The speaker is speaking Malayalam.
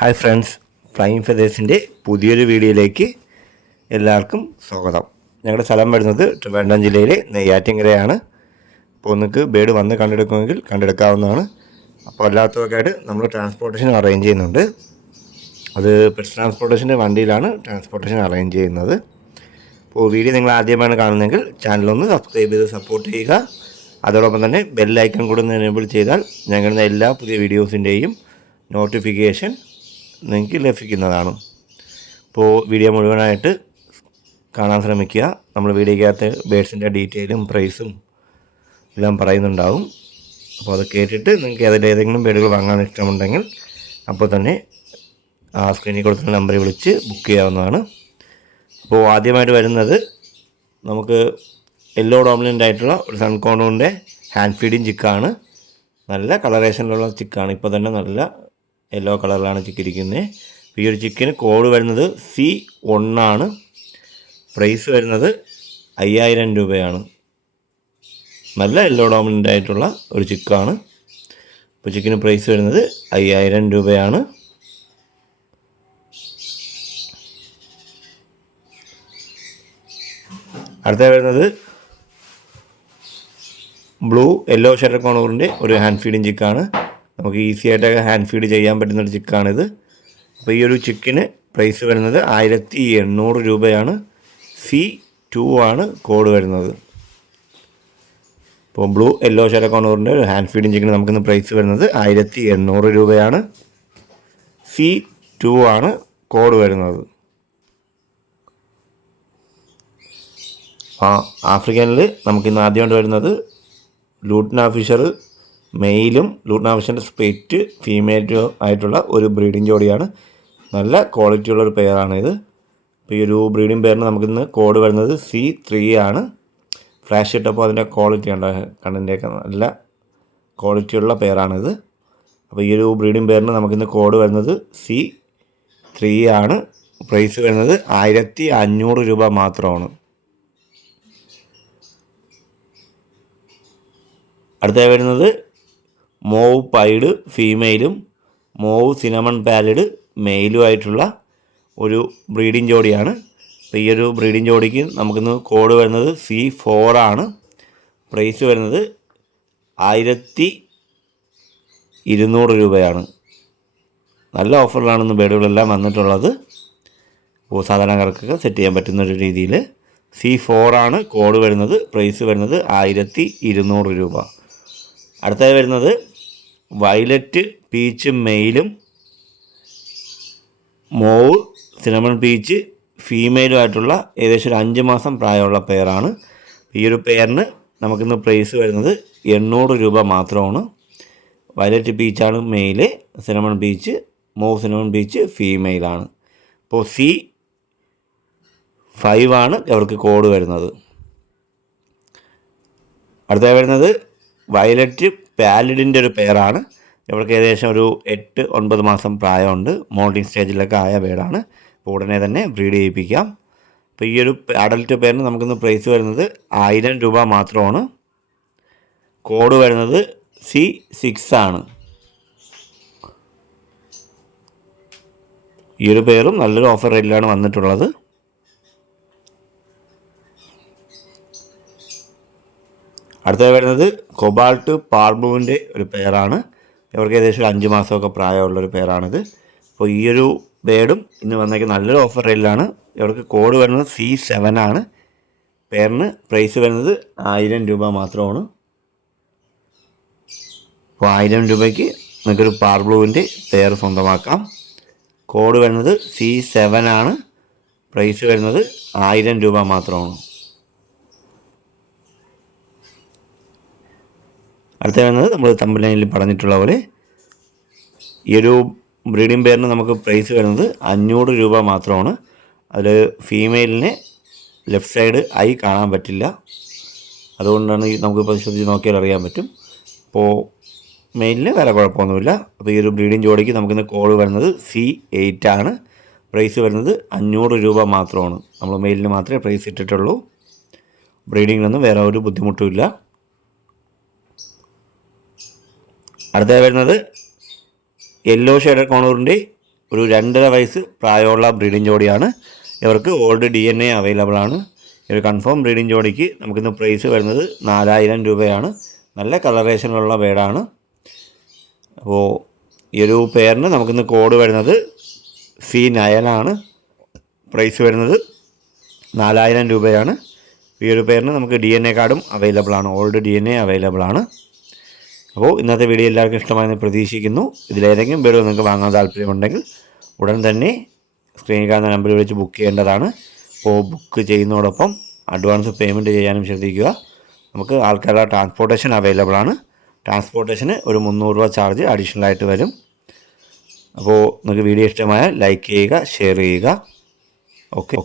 ഹായ് ഫ്രണ്ട്സ് ഫ്ലൈങ് ഫെതേഴ്സിന്റെ പുതിയൊരു വീഡിയോയിലേക്ക് എല്ലാവർക്കും സ്വാഗതം. ഞങ്ങളുടെ സ്ഥലം വരുന്നത് ട്രിവാൻഡ്രം ജില്ലയിലെ നെയ്യാറ്റിങ്കരയാണ്. അപ്പോൾ നിങ്ങൾക്ക് ബേഡ് വന്ന് കണ്ടെടുക്കുമെങ്കിൽ കണ്ടെടുക്കാവുന്നതാണ്. അപ്പോൾ അല്ലാത്തവർക്കായിട്ട് നമ്മൾ ട്രാൻസ്പോർട്ടേഷൻ അറേഞ്ച് ചെയ്യുന്നുണ്ട്. അത് ട്രാൻസ്പോർട്ടേഷന്റെ വണ്ടിയിലാണ് ട്രാൻസ്പോർട്ടേഷൻ അറേഞ്ച് ചെയ്യുന്നത്. അപ്പോൾ വീഡിയോ നിങ്ങൾ ആദ്യമാണ് കാണുന്നതെങ്കിൽ ചാനലൊന്ന് സബ്സ്ക്രൈബ് ചെയ്ത് സപ്പോർട്ട് ചെയ്യുക. അതോടൊപ്പം തന്നെ ബെല്ലൈക്കൺ കൂടെ ഒന്ന് എനേബിൾ ചെയ്താൽ ഞങ്ങളുടെ എല്ലാ പുതിയ വീഡിയോസിന്റെയും നോട്ടിഫിക്കേഷൻ നിങ്ങൾക്ക് ലഭിക്കുന്നതാണ്. അപ്പോൾ വീഡിയോ മുഴുവനായിട്ട് കാണാൻ ശ്രമിക്കുക. നമ്മൾ വീഡിയോക്കകത്ത് ബേഡ്സിന്റെ ഡീറ്റെയിലും പ്രൈസും എല്ലാം പറയുന്നുണ്ടാവും. അപ്പോൾ അത് കേട്ടിട്ട് നിങ്ങൾക്ക് അതിൽ ഏതെങ്കിലും ബേഡുകൾ വാങ്ങാൻ ഇഷ്ടമുണ്ടെങ്കിൽ അപ്പോൾ തന്നെ ആ സ്ക്രീനിൽ കൊടുത്തുള്ള നമ്പറിൽ വിളിച്ച് ബുക്ക് ചെയ്യാവുന്നതാണ്. അപ്പോൾ ആദ്യമായിട്ട് വരുന്നത് നമുക്ക് യെല്ലോ ഡോമിനന്റ് ആയിട്ടുള്ള ഒരു സൺകോണൂന്റെ ഹാൻഡ് ഫീഡിങ് ചിക്കാണ് നല്ല കളറേഷനിലുള്ള ചിക്കാണ് ഇപ്പോൾ തന്നെ നല്ല യെല്ലോ കളറിലാണ് ചിക്കൻ ഇരിക്കുന്നത്. ഈ ഒരു ചിക്കന് കോഡ് വരുന്നത് സി ഒന്നാണ് പ്രൈസ് വരുന്നത് അയ്യായിരം രൂപയാണ്. നല്ല യെല്ലോ ഡോമിനന്റ് ആയിട്ടുള്ള ഒരു ചിക്കാണ് അപ്പോൾ ചിക്കന് പ്രൈസ് വരുന്നത് അയ്യായിരം രൂപയാണ്. അടുത്ത വരുന്നത് ബ്ലൂ യെല്ലോ ഷെഡർ കോണൂറിന്റെ ഒരു ഹാൻഡ് ഫീഡിങ് ചിക്കാണ് നമുക്ക് ഈസി ആയിട്ടൊക്കെ ഹാൻഡ് ഫീഡ് ചെയ്യാൻ പറ്റുന്ന ഒരു ചിക്കാണിത് അപ്പോൾ ഈ ഒരു ചിക്കിന് പ്രൈസ് വരുന്നത് ആയിരത്തി എണ്ണൂറ് രൂപയാണ്. സി ടു ആണ് കോഡ് വരുന്നത്. ഇപ്പോൾ ബ്ലൂ യെല്ലോ ഷെഡർ കോണൂറിന്റെ ഒരു ഹാൻഡ് ഫീഡിങ് ചിക്കിന് നമുക്കിന്ന് പ്രൈസ് വരുന്നത് ആയിരത്തി എണ്ണൂറ് രൂപയാണ്. സി ടു ആണ് കോഡ് വരുന്നത്. ആ ആഫ്രിക്കനിൽ നമുക്കിന്ന് ആദ്യമായിട്ട് വരുന്നത് ലൂട്ടിന ഫിഷർ മെയിലും ലൂട്ട്ന സ്പ്ലിറ്റ് ഫീമെയിലും ആയിട്ടുള്ള ഒരു ബ്രീഡിംഗ് ജോഡിയാണ്. നല്ല ക്വാളിറ്റിയുള്ള ഒരു പെയറാണിത് അപ്പോൾ ഈ ഒരു ബ്രീഡിംഗ് പെയറിന് നമുക്കിന്ന് കോഡ് വരുന്നത് സി ത്രീ ആണ്. ഫ്ലാഷ് ഇട്ടപ്പോൾ അതിന്റെ ക്വാളിറ്റി ഉണ്ട് കണ്ണിന്റെയൊക്കെ നല്ല ക്വാളിറ്റിയുള്ള പെയറാണിത് അപ്പോൾ ഈ ഒരു ബ്രീഡിംഗ് പെയറിന് നമുക്കിന്ന് കോഡ് വരുന്നത് സി ത്രീ ആണ്. പ്രൈസ് വരുന്നത് ആയിരത്തി അഞ്ഞൂറ് രൂപ മാത്രമാണ്. അടുത്തായി വരുന്നത് മോവ് പൈഡ് ഫീമെയിലും മോവ് സിനമൺ പാലഡ് മെയിലും ആയിട്ടുള്ള ഒരു ബ്രീഡിംഗ് ജോഡിയാണ്. അപ്പോൾ ഈ ഒരു ബ്രീഡിംഗ് ജോഡിക്ക് നമുക്കിന്ന് കോഡ് വരുന്നത് സി ആണ്. പ്രൈസ് വരുന്നത് ആയിരത്തി ഇരുന്നൂറ് രൂപയാണ്. നല്ല ഓഫറിലാണ് ഇന്ന് ബേഡുകളെല്ലാം വന്നിട്ടുള്ളത്. അപ്പോൾ സെറ്റ് ചെയ്യാൻ പറ്റുന്ന ഒരു രീതിയിൽ സി ആണ് കോഡ് വരുന്നത്. പ്രൈസ് വരുന്നത് ആയിരത്തി ഇരുന്നൂറ് രൂപ. അടുത്തത് വരുന്നത് വയലറ്റ് പീച്ച് മെയിലും മോവ് സിനമൺ പീച്ച് ഫീമെയിലും ആയിട്ടുള്ള ഏകദേശം ഒരു അഞ്ച് മാസം പ്രായമുള്ള പെയറാണ്. ഈ ഒരു പെയറിന് നമുക്കിന്ന് പ്രൈസ് വരുന്നത് എണ്ണൂറ് രൂപ മാത്രമാണ്. വയലറ്റ് പീച്ചാണ് മെയിൽ സിനമൺ ബീച്ച് മോ സിനമൺ ബീച്ച് ഫീമെയിലാണ്. അപ്പോൾ സി ഫൈവ് ആണ് അവർക്ക് കോഡ് വരുന്നത്. അടുത്ത വരുന്നത് വയലറ്റ് പാലിഡിന്റെ ഒരു പേരാണ്. ഇവർക്ക് ഏകദേശം ഒരു എട്ട് ഒൻപത് മാസം പ്രായമുണ്ട്. മോൾഡിങ് സ്റ്റേജിലൊക്കെ ആയ പേരാണ്. അപ്പോൾ ഉടനെ തന്നെ ബ്രീഡ് ചെയ്യിപ്പിക്കാം. അപ്പോൾ ഈ ഒരു അഡൽറ്റ് പേരിന് നമുക്കിന്ന് പ്രൈസ് വരുന്നത് ആയിരം രൂപ മാത്രമാണ്. കോഡ് വരുന്നത് സി സിക്സ് ആണ്. ഈ ഒരു പേരും നല്ലൊരു ഓഫർ റേറ്റിലാണ് വന്നിട്ടുള്ളത്. അടുത്തത് വരുന്നത് കൊബാൾട്ട് പാർബുവിന്റെ ഒരു പേരാണ്. ഇവർക്ക് ഏകദേശം അഞ്ച് മാസമൊക്കെ പ്രായമുള്ള ഒരു പെയറാണിത് അപ്പോൾ ഈ ഒരു ബേഡും ഇന്ന് വന്നേക്കുന്ന നല്ലൊരു ഓഫർ റേറ്റിലാണ് ഇവർക്ക് കോഡ് വരുന്നത് സി സെവൻ ആണ്. പേരിന് പ്രൈസ് വരുന്നത് ആയിരം രൂപ മാത്രമാണ്. അപ്പോൾ ആയിരം രൂപയ്ക്ക് നിങ്ങൾക്കൊരു പാർബ്ലൂവിന്റെ പേർ സ്വന്തമാക്കാം. കോഡ് വരുന്നത് സി സെവൻ ആണ്. പ്രൈസ് വരുന്നത് ആയിരം രൂപ മാത്രമാണ്. അടുത്ത വരുന്നത് നമ്മൾ തമ്പലൈനിൽ പറഞ്ഞിട്ടുള്ള പോലെ ഈ ഒരു ബ്രീഡിംഗ് പെയറിന് നമുക്ക് പ്രൈസ് വരുന്നത് അഞ്ഞൂറ് രൂപ മാത്രമാണ്. അതിൽ ഫീമെയിലിന് ലെഫ്റ്റ് സൈഡ് ഐ കാണാൻ പറ്റില്ല. അതുകൊണ്ടാണ് നമുക്ക് പരിശോധിച്ച് നോക്കിയാൽ അറിയാൻ പറ്റും. അപ്പോൾ മെയിലിന് വേറെ കുഴപ്പമൊന്നുമില്ല. അപ്പോൾ ഈ ഒരു ബ്രീഡിംഗ് ജോഡിക്ക് നമുക്കിന്ന് കോൾ വരുന്നത് സി എയ്റ്റ് ആണ്. പ്രൈസ് വരുന്നത് അഞ്ഞൂറ് രൂപ മാത്രമാണ്. നമ്മൾ മെയിലിന് മാത്രമേ പ്രൈസ് ഇട്ടിട്ടുള്ളൂ. ബ്രീഡിങ്ങിനൊന്നും വേറെ ഒരു ബുദ്ധിമുട്ടുമില്ല അടുത്തത് വരുന്നത് യെല്ലോ ഷെയ്ഡർ കോണൂറിന്റെ ഒരു രണ്ടര വയസ്സ് പ്രായമുള്ള ബ്രീഡിംഗ് ജോഡിയാണ്. ഇവർക്ക് old D N A available ആണ്. ഒരു കൺഫേം ബ്രീഡിംഗ് ജോഡിക്ക് നമുക്കിന്ന് പ്രൈസ് വരുന്നത് നാലായിരം രൂപയാണ്. നല്ല കളറേഷനിലുള്ള ബേഡാണ് അപ്പോൾ ഈ ഒരു പേരിന് നമുക്കിന്ന് കോഡ് വരുന്നത് സി നയനാണ് പ്രൈസ് വരുന്നത് നാലായിരം രൂപയാണ്. ഈ ഒരു പേരിന് നമുക്ക് ഡി എൻ എ കാർഡും അവൈലബിൾ ആണ്. Old D N A available ആണ്. അപ്പോൾ ഇന്നത്തെ വീഡിയോ എല്ലാവർക്കും ഇഷ്ടമായെന്ന് പ്രതീക്ഷിക്കുന്നു. ഇതിലേതെങ്കിലും പേര് നിങ്ങൾക്ക് വാങ്ങാൻ താല്പര്യമുണ്ടെങ്കിൽ ഉടൻ തന്നെ സ്ക്രീനിൽ കാണുന്ന നമ്പറിൽ വിളിച്ച് ബുക്ക് ചെയ്യേണ്ടതാണ്. അപ്പോൾ ബുക്ക് ചെയ്യുന്നതോടൊപ്പം അഡ്വാൻസ് പേയ്മെന്റ് ചെയ്യാനും ശ്രദ്ധിക്കുക. നമുക്ക് ആൾക്കാരുടെ ട്രാൻസ്പോർട്ടേഷൻ അവൈലബിൾ ആണ്. ട്രാൻസ്പോർട്ടേഷന് ഒരു മുന്നൂറ് രൂപ ചാർജ് അഡീഷണൽ ആയിട്ട് വരും. അപ്പോൾ നിങ്ങൾക്ക് വീഡിയോ ഇഷ്ടമായാൽ ലൈക്ക് ചെയ്യുക ഷെയർ ചെയ്യുക. ഓക്കെ